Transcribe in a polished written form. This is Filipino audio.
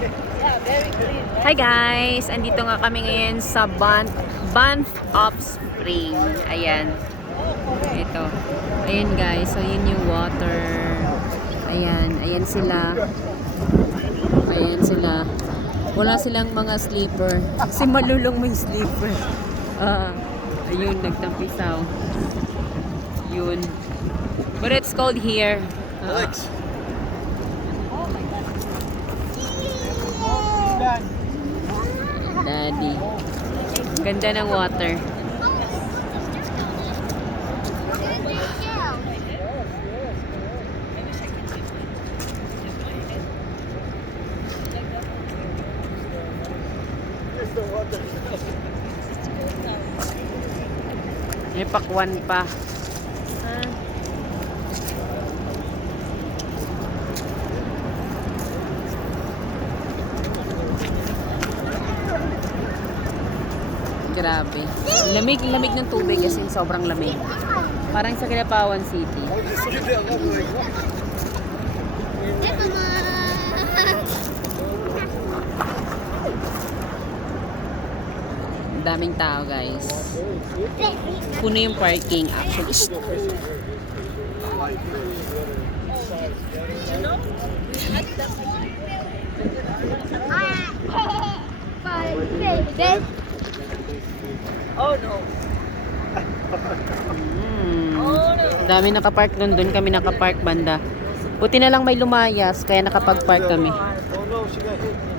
Hi guys! Andito nga kami ngayon sa Banff of Spring. Ayan. Ito. Ayan guys. So yun yung water. Ayan. Ayan sila. Ayan sila. Wala silang mga sleeper. Si Malulong may sleeper. Ayun. Nagtampisaw. Yun. But it's cold here. Alex. Daddy. Ganda ng water. May pakwan pa. Grabe. Lamig ng tubig kasi sobrang lamig. Parang sa Kilapawan City. Ang daming tao guys. Puno yung parking actually. Oh no. Dami nakapark doon kami nakapark banda. Buti na lang may lumayas kaya nakapag-park kami. Oh no, she got hit.